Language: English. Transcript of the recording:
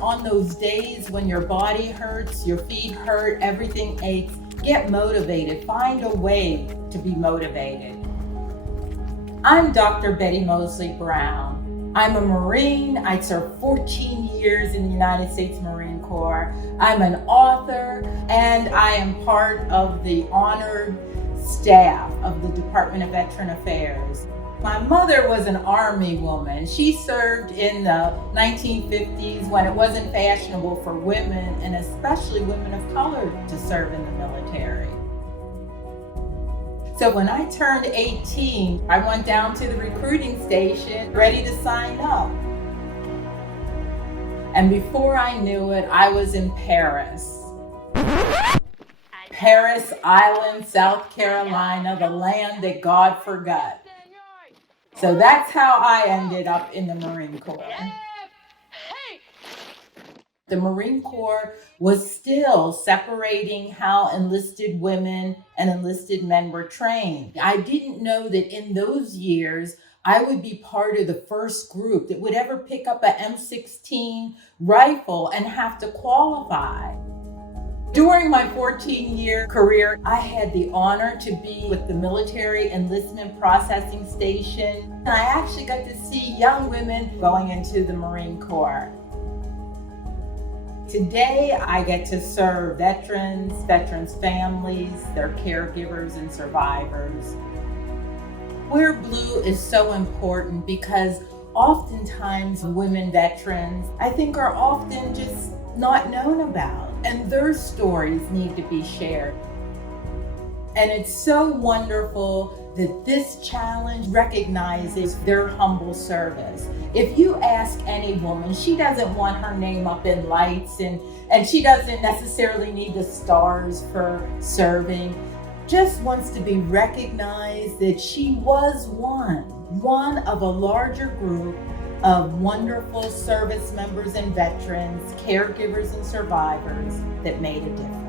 On those days when your body hurts, your feet hurt, everything aches, get motivated. Find a way to be motivated. I'm Dr. Betty Moseley Brown. I'm a Marine. I served 14 years in the United States Marine Corps. I'm an author, and I am part of the honored staff of the Department of Veteran Affairs. My mother was an Army woman. She served in the 1950s when it wasn't fashionable for women, and especially women of color, to serve in the military. So when I turned 18, I went down to the recruiting station ready to sign up. And before I knew it, I was in Paris Island, South Carolina, the land that God forgot. So that's how I ended up in the Marine Corps. The Marine Corps was still separating how enlisted women and enlisted men were trained. I didn't know that in those years, I would be part of the first group that would ever pick up a M16 rifle and have to qualify. During my 14-year career, I had the honor to be with the Military Enlistment Processing Station. And I actually got to see young women going into the Marine Corps. Today, I get to serve veterans families, their caregivers, and survivors. Wear blue is so important because oftentimes women veterans, I think, are often just not known about, and their stories need to be shared. And it's so wonderful that this challenge recognizes their humble service. If you ask any woman, she doesn't want her name up in lights, and she doesn't necessarily need the stars for serving. Just wants to be recognized that she was one of a larger group of wonderful service members and veterans, caregivers and survivors that made a difference.